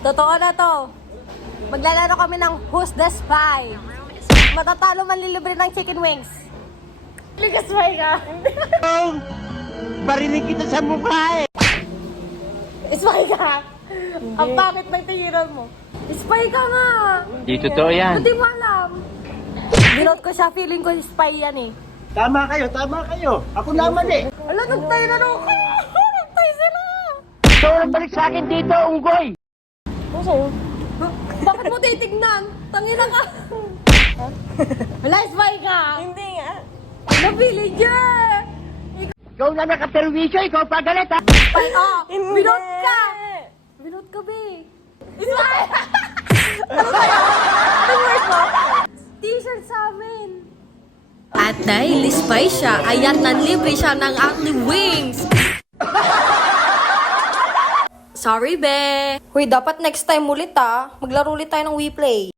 Totoo na to. Maglalaro kami ng Who's the Spy. Matatalo manlilibre ng chicken wings. Ligas spy ka. Barinig kita sa mukha eh. Spy ka. Ang bakit ng tingiran mo. Spy ka nga. Di totoo yan. Hindi mo alam. Binot ko siya, feeling ko spy yan eh. Tama kayo, tama kayo. Ako naman eh. Ala, nagtayo na ako. Nagtayo sila. Ikaw ang balik sa akin dito, unggoy. Ano sa'yo? Bakit mo titignan? Tangina ka. Wala, spy ka. Hindi nga. Napili niya. Ikaw na nakaperwisyo, ikaw pa galit ha. Spy, binot ka. Binot ka, be. Spy! Ano tayo? Anong word mo? T-shirt sa amin. At dahil spy siya, ayan nanlibre siya ng Only Wings. Sorry, be. Hoy, dapat next time ulit maglaro ulit tayo ng WePlay.